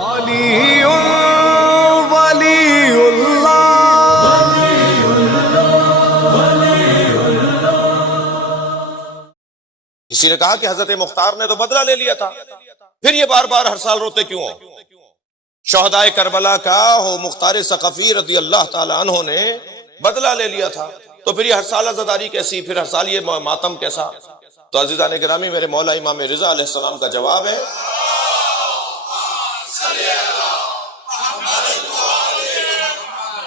علی ولی اللہ. کسی نے کہا کہ حضرت مختار نے تو بدلہ لے لیا تھا، پھر یہ بار بار ہر سال روتے کیوں ہو؟ شہدائے کربلا کا ہو مختار ثقفی رضی اللہ تعالی عنہ نے بدلہ لے لیا تھا، تو پھر یہ ہر سال عزاداری کیسی، پھر ہر سال یہ ماتم کیسا؟ تو عزیزان گرامی، میرے مولا امام رضا علیہ السلام کا جواب ہے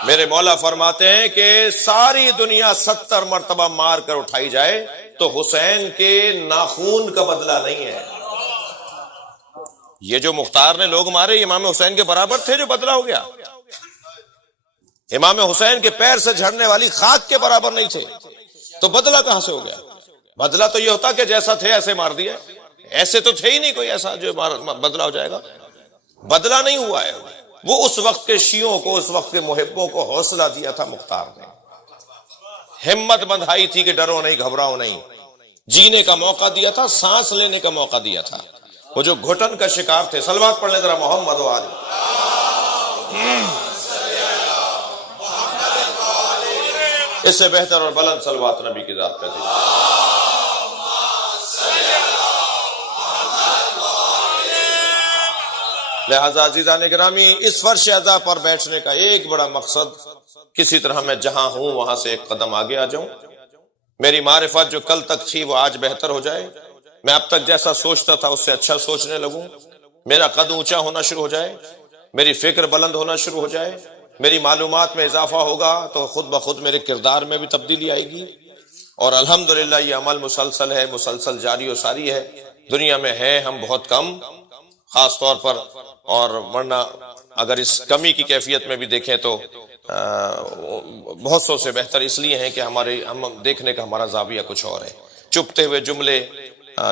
میرے مولا فرماتے ہیں کہ ساری دنیا 70 مرتبہ مار کر اٹھائی جائے تو حسین کے ناخون کا بدلہ نہیں ہے. یہ جو مختار نے لوگ مارے امام حسین کے برابر تھے جو بدلہ ہو گیا. امام حسین کے پیر سے جھڑنے والی خاک کے برابر نہیں تھے، تو بدلہ کہاں سے ہو گیا؟ بدلہ تو یہ ہوتا کہ جیسا تھے ایسے مار دیا، ایسے تو تھے ہی نہیں کوئی ایسا جو بدلہ ہو جائے گا. بدلہ نہیں ہوا ہے. وہ اس وقت کے شیعوں کو، اس وقت کے محبوں کو حوصلہ دیا تھا مختار نے، ہمت بندھائی تھی کہ ڈرو نہیں، گھبراؤ نہیں، جینے کا موقع دیا تھا، سانس لینے کا موقع دیا تھا. وہ جو گھٹن کا شکار تھے، صلوات پڑھ لیں ذرا محمد و آل. اس سے بہتر اور بلند صلوات نبی کی ذات پہ تھی. لہذا عزیزان گرامی، اس فرش عزا پر بیٹھنے کا ایک بڑا مقصد، کسی طرح میں جہاں ہوں وہاں سے ایک قدم آگے آ جاؤں، میری معرفت جو کل تک تھی وہ آج بہتر ہو جائے، میں اب تک جیسا سوچتا تھا اس سے اچھا سوچنے لگوں، میرا قد اونچا ہونا شروع ہو جائے، میری فکر بلند ہونا شروع ہو جائے، میری معلومات میں اضافہ ہوگا تو خود بخود میرے کردار میں بھی تبدیلی آئے گی. اور الحمدللہ یہ عمل مسلسل ہے، مسلسل جاری و ساری ہے. دنیا میں ہے ہم بہت کم، خاص طور پر، اور ورنہ اگر اس کمی کی کیفیت میں بھی دیکھیں تو بہت سو سے بہتر اس لیے ہیں کہ ہم دیکھنے کا ہمارا زاویہ کچھ اور ہے. چپتے ہوئے جملے،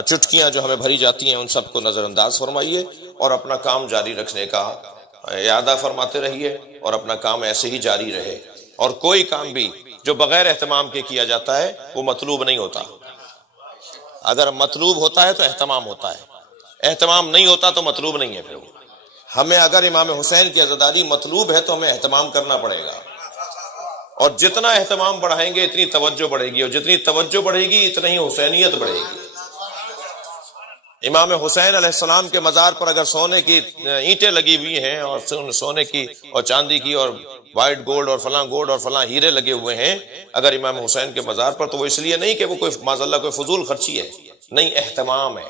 چٹکیاں جو ہمیں بھری جاتی ہیں، ان سب کو نظر انداز فرمائیے اور اپنا کام جاری رکھنے کا اعادہ فرماتے رہیے، اور اپنا کام ایسے ہی جاری رہے. اور کوئی کام بھی جو بغیر اہتمام کے کیا جاتا ہے وہ مطلوب نہیں ہوتا. اگر مطلوب ہوتا ہے تو اہتمام ہوتا ہے، اہتمام نہیں ہوتا تو مطلوب نہیں ہے. پھر ہمیں اگر امام حسین کی عزاداری مطلوب ہے تو ہمیں اہتمام کرنا پڑے گا، اور جتنا اہتمام بڑھائیں گے اتنی توجہ بڑھے گی، اور جتنی توجہ بڑھے گی اتنا ہی حسینیت بڑھے گی. امام حسین علیہ السلام کے مزار پر اگر سونے کی اینٹیں لگی ہوئی ہیں اور سونے کی اور چاندی کی اور وائٹ گولڈ اور فلاں ہیرے لگے ہوئے ہیں اگر امام حسین کے مزار پر، تو وہ اس لیے نہیں کہ وہ کوئی معاذ اللہ کوئی فضول خرچی ہے، نہیں، اہتمام ہے.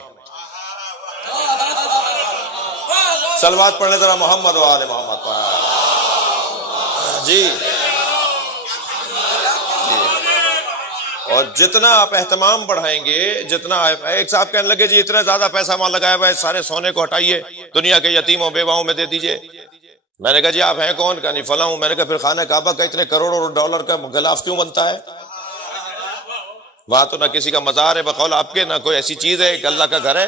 صلوات پڑھنے ذرا محمد و آل محمد پر. جی، اور جتنا آپ اہتمام بڑھائیں گے، جتنا ایک صاحب کہنے لگے جی اتنا زیادہ پیسہ وہاں لگایا ہوا ہے، سارے سونے کو ہٹائیے، دنیا کے یتیموں بیواؤں میں دے دیجئے. میں نے کہا جی آپ ہیں کون؟ کہا نہیں فلاں ہوں. میں نے کہا پھر خانہ کعبہ کا اتنے کروڑوں ڈالر کا غلاف کیوں بنتا ہے؟ وہاں تو نہ کسی کا مزار ہے بقول آپ کے، نہ کوئی ایسی چیز ہے کہ اللہ کا گھر ہے.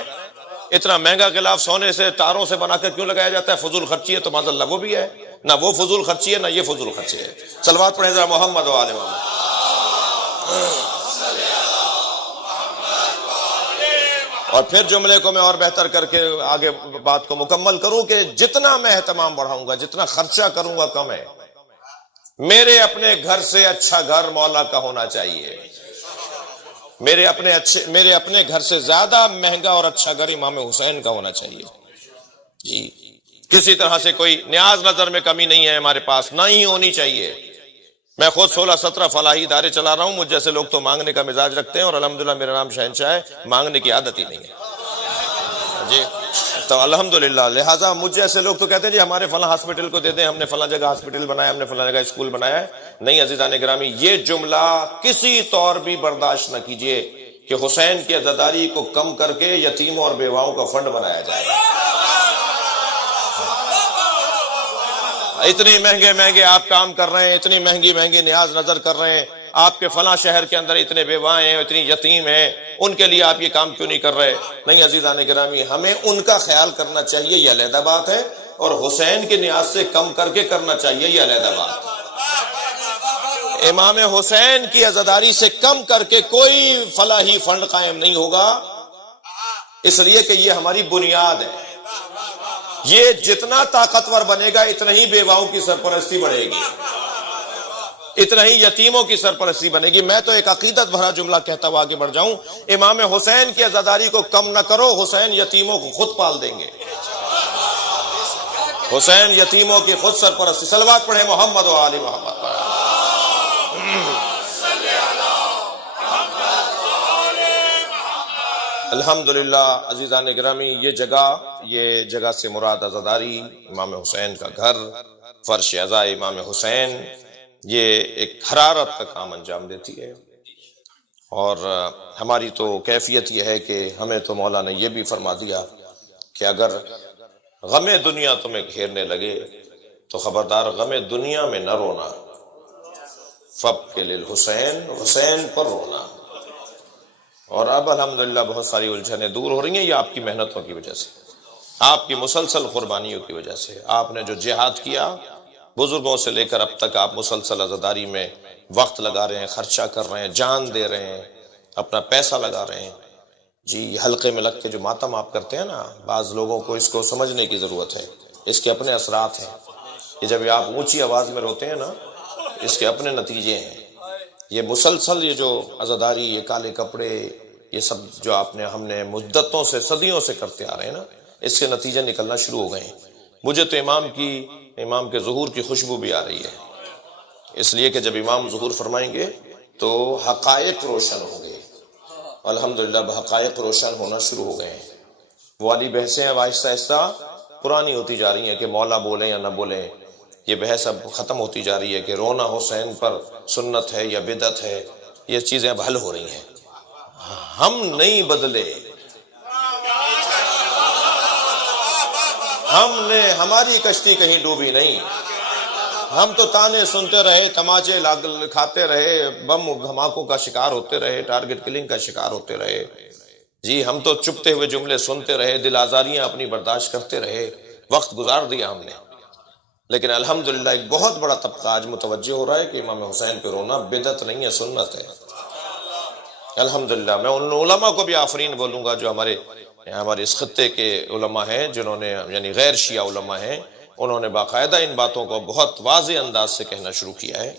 اتنا مہنگا غلاف سونے سے تاروں سے بنا کر کیوں لگایا جاتا ہے؟ فضول خرچی ہے. تو معاذ اللہ وہ بھی ہے، نہ وہ فضول خرچی ہے نہ یہ فضول خرچی ہے. صلوات پڑھیں ذرا محمد و آل محمد. اور پھر جملے کو میں اور بہتر کر کے آگے بات کو مکمل کروں کہ جتنا میں اہتمام بڑھاؤں گا، جتنا خرچہ کروں گا کم ہے. میرے اپنے گھر سے اچھا گھر مولا کا ہونا چاہیے. میرے اپنے گھر سے زیادہ مہنگا اور اچھا گھر امام حسین کا ہونا چاہیے. جی، کسی طرح سے کوئی نیاز نظر میں کمی نہیں ہے ہمارے پاس، نہ ہی ہونی چاہیے. میں خود 16-17 فلاحی ادارے چلا رہا ہوں. مجھ جیسے لوگ تو مانگنے کا مزاج رکھتے ہیں، اور الحمدللہ میرا نام شہنشاہ ہے، مانگنے کی عادت ہی نہیں ہے. جی، تو الحمدللہ. لہٰذا مجھ جیسے لوگ تو کہتے ہیں جی ہمارے فلاں ہاسپٹل کو دے دیں، ہم نے فلاں جگہ ہاسپٹل بنایا، ہم نے فلاں جگہ اسکول بنایا ہے. نہیں عزیزان گرامی، یہ جملہ کسی طور بھی برداشت نہ کیجیے کہ حسین کی عزاداری کو کم کر کے یتیموں اور بیواؤں کا فنڈ بنایا جائے. اتنی مہنگے آپ کام کر رہے ہیں، اتنی مہنگی نیاز نظر کر رہے ہیں، آپ کے فلاں شہر کے اندر اتنے بیوائیں ہیں، اتنی یتیم ہیں، ان کے لیے آپ یہ کام کیوں نہیں کر رہے؟ نہیں عزیزان گرامی، ہمیں ان کا خیال کرنا چاہیے، یہ علیحدہ بات ہے، اور حسین کی نیاز سے کم کر کے کرنا چاہیے، یہ علیحدہ بات ہے. امام حسین کی عزاداری سے کم کر کے کوئی فلاحی فنڈ قائم نہیں ہوگا، اس لیے کہ یہ ہماری بنیاد ہے. یہ جتنا طاقتور بنے گا اتنا ہی بیواؤں کی سرپرستی بڑھے گی، اتنا ہی یتیموں کی سرپرستی بنے گی۔ میں تو ایک عقیدت بھرا جملہ کہتا ہوا آگے بڑھ جاؤں، امام حسین کی عزاداری کو کم نہ کرو، حسین یتیموں کو خود پال دیں گے، حسین یتیموں کی خود سرپرستی۔ صلوات پڑھیں محمد و آل محمد۔ الحمدللہ عزیزان گرامی، یہ جگہ سے مراد عزاداری، امام حسین کا گھر، فرش عزا امام حسین، یہ ایک حرارت کا کام انجام دیتی ہے۔ اور ہماری تو کیفیت یہ ہے کہ ہمیں تو مولا نے یہ بھی فرما دیا کہ اگر غم دنیا تمہیں گھیرنے لگے تو خبردار غم دنیا میں نہ رونا، فَابْكِ لِلْحُسَيْن، حسین پر رونا۔ اور اب الحمدللہ بہت ساری الجھنیں دور ہو رہی ہیں، یہ آپ کی محنتوں کی وجہ سے، آپ کی مسلسل قربانیوں کی وجہ سے۔ آپ نے جو جہاد کیا، بزرگوں سے لے کر اب تک آپ مسلسل عزاداری میں وقت لگا رہے ہیں، خرچہ کر رہے ہیں، جان دے رہے ہیں، اپنا پیسہ لگا رہے ہیں۔ جی حلقے میں لگ کے جو ماتم آپ کرتے ہیں نا، بعض لوگوں کو اس کو سمجھنے کی ضرورت ہے، اس کے اپنے اثرات ہیں۔ یہ جب آپ اونچی آواز میں روتے ہیں نا، اس کے اپنے نتیجے ہیں۔ یہ مسلسل یہ جو عزاداری، یہ کالے کپڑے، یہ سب جو ہم نے مدتوں سے، صدیوں سے کرتے آ رہے ہیں نا، اس کے نتیجے نکلنا شروع ہو گئے ہیں۔ مجھے تو امام کے ظہور کی خوشبو بھی آ رہی ہے، اس لیے کہ جب امام ظہور فرمائیں گے تو حقائق روشن ہوں گے۔ الحمدللہ حقائق روشن ہونا شروع ہو گئے ہیں۔ وہ والی بحثیں اب آہستہ آہستہ پرانی ہوتی جا رہی ہیں کہ مولا بولیں یا نہ بولیں، یہ بحث اب ختم ہوتی جا رہی ہے کہ رونا حسین پر سنت ہے یا بدعت ہے، یہ چیزیں اب حل ہو رہی ہیں۔ ہم نہیں بدلے، ہماری کشتی کہیں ڈوبی نہیں، ہم تو تانے سنتے رہے، تماچے کھاتے رہے، بم دھماکوں کا شکار ہوتے رہے، ٹارگٹ کلنگ کا شکار ہوتے رہے۔ جی ہم تو چپتے ہوئے جملے سنتے رہے، دل آزاریاں اپنی برداشت کرتے رہے، وقت گزار دیا ہم نے۔ لیکن الحمدللہ ایک بہت بڑا طبقہ آج متوجہ ہو رہا ہے کہ امام حسین پہ رونا بدعت نہیں ہے، سنت ہے۔ الحمدللہ میں ان علماء کو بھی آفرین بولوں گا جو ہمارے اس خطے کے علماء ہیں، جنہوں نے یعنی غیر شیعہ علماء ہیں، انہوں نے باقاعدہ ان باتوں کو بہت واضح انداز سے کہنا شروع کیا ہے۔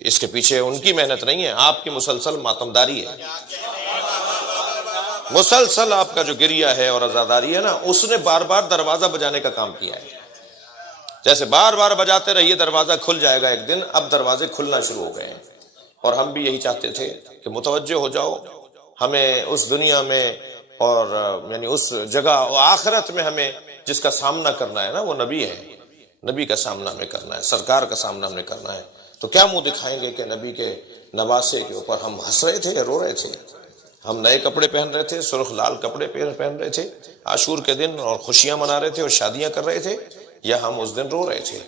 اس کے پیچھے ان کی محنت نہیں ہے، آپ کی مسلسل ماتمداری ہے، مسلسل آپ کا جو گریہ ہے اور عزاداری ہے نا، اس نے بار بار دروازہ بجانے کا کام کیا ہے۔ جیسے بار بار بجاتے رہیے دروازہ کھل جائے گا ایک دن، اب دروازے کھلنا شروع ہو گئے ہیں۔ اور ہم بھی یہی چاہتے تھے کہ متوجہ ہو جاؤ، ہمیں اس دنیا میں اور یعنی اس جگہ آخرت میں ہمیں جس کا سامنا کرنا ہے نا، وہ نبی ہے، نبی کا سامنا ہمیں کرنا ہے، سرکار کا سامنا ہمیں کرنا ہے۔ تو کیا منہ دکھائیں گے کہ نبی کے نواسے کے اوپر ہم ہنس رہے تھے یا رو رہے تھے؟ ہم نئے کپڑے پہن رہے تھے، سرخ لال کپڑے پہن رہے تھے عاشور کے دن اور خوشیاں منا رہے تھے اور شادیاں کر رہے تھے، یا ہم اس دن رو رہے تھے؟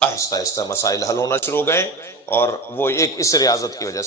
آہستہ آہستہ مسائل حل ہونا شروع ہو گئے، اور وہ ایک اس ریاضت کی وجہ سے